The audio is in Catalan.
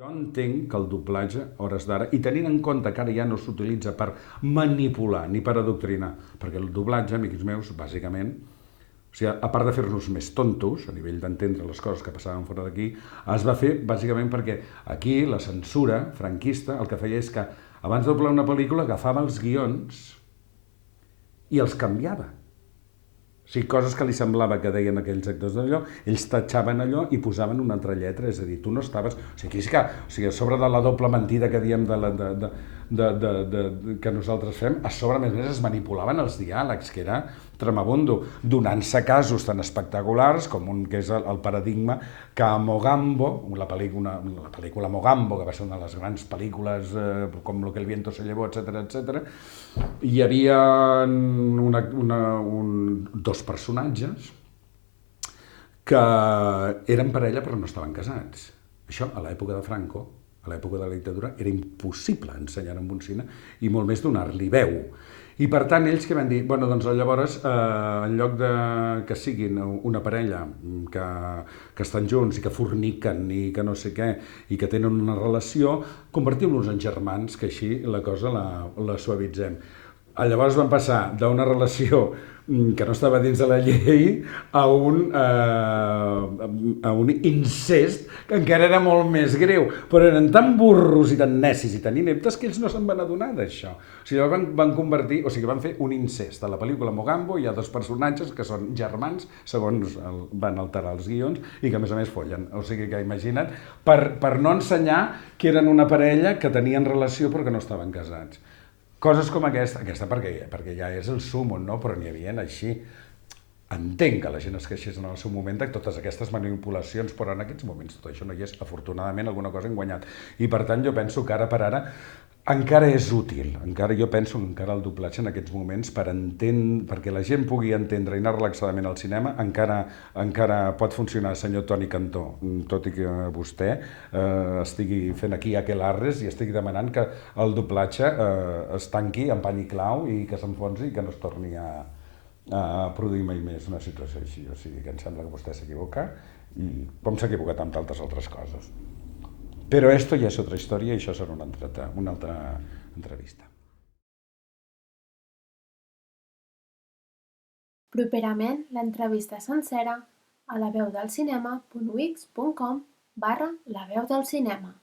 Jo entenc que el doblatge, a hores d'ara, i tenint en compte que ara ja no s'utilitza per manipular ni per adoctrinar, perquè el doblatge, amics meus, bàsicament, o sigui, a part de fer-nos més tontos, a nivell d'entendre les coses que passaven fora d'aquí, es va fer bàsicament perquè aquí la censura franquista el que feia és que abans de doblar una pel·lícula agafava els guions i els canviava. O sigui, coses que li semblava que deien aquells actors d'allò, ells tatxaven allò i posaven una altra lletra, és a dir, tu no estaves... O sigui, aquí sí que, o sigui, a sobre de la doble mentida que diem que nosaltres fem, a sobre, a més, es manipulaven els diàlegs, que era tremabundo, donant-se casos tan espectaculars com un que és el paradigma que a Mogambo, la pel·lícula Mogambo, que va ser una de les grans pel·lícules com Lo que el viento se llevó, etc, hi havia dos personatges que eren parella però no estaven casats. Això, a l'època de Franco, a l'època de la dictadura, era impossible ensenyar en un cine i molt més donar-li veu. I per tant, ells que van dir, bueno, doncs llavors, en lloc de que siguin una parella que estan junts i que forniquen i que no sé què, i que tenen una relació, convertim-los en germans, que així la cosa la suavitzem. Llavors van passar d'una relació que no estava dins de la llei a un incest que encara era molt més greu, però eren tan burros i tan necis i tan ineptes que ells no se'n van adonar d'això. O sigui, van convertir, o sigui, van fer un incest. A la pel·lícula Mogambo hi ha dos personatges que són germans, segons van alterar els guions, i que a més follen. O sigui que imagina't, per no ensenyar que eren una parella que tenien relació però que no estaven casats. Coses com aquesta perquè ja és el súmmum, no? Però n'hi havia així. Entenc que la gent es queixés en el seu moment de totes aquestes manipulacions, però en aquests moments tot això no hi és. Afortunadament alguna cosa hem guanyat. I per tant jo penso que ara per ara encara és útil, jo penso que encara el doblatge en aquests moments perquè la gent pugui entendre i anar relaxadament al cinema encara pot funcionar, senyor Toni Cantó, tot i que vostè estigui fent aquí aquelarres i estigui demanant que el doblatge es tanqui amb pany i clau i que s'enfonsi i que no es torni a produir mai més una situació així. O sigui que em sembla que vostè s'equivoca i com s'ha equivocat amb tantes altres coses. Però esto ja és otra història i això serà una altra entrevista. Properament, l'entrevista sencera a laveudalcinema.wix.com/laveudalcinema.